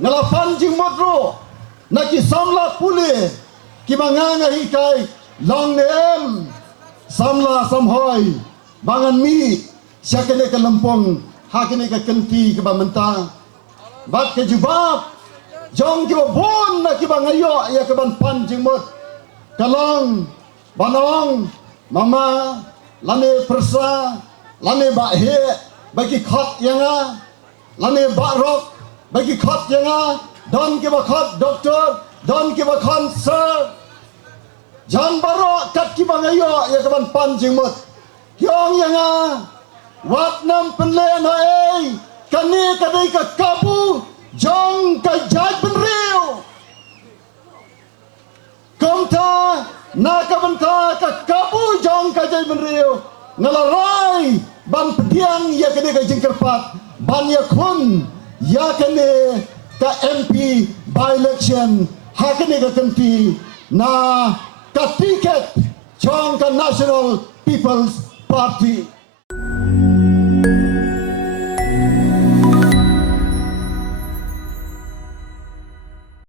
ngalapan jing modro na ki samla pule ki manganga hikai long nem samla samhoi bangan mi syakene ke lempong hakene ke kenti ke bamenta bat ke jubab jong ki bon na ki bangayo ya ke ban pan jing mod kalong banong mama lane persa lane ba he bagi khat yanga lane ba rok bagi khat yanga don ke ba khat doktor don ke ba khan sir jan baro kat ki bangayo ya ke ban pan jing mod yong yanga wat nam penle no ei kani kadai ka kabu jong ka jai penriu komta na ka benta ka kabu jong ka jai penriu ngalarai ban pediang ya kene ka jingkerpat ban ya kun ya kene ka MP by election ha kene ka kenti na ka tiket jong ka National People's Party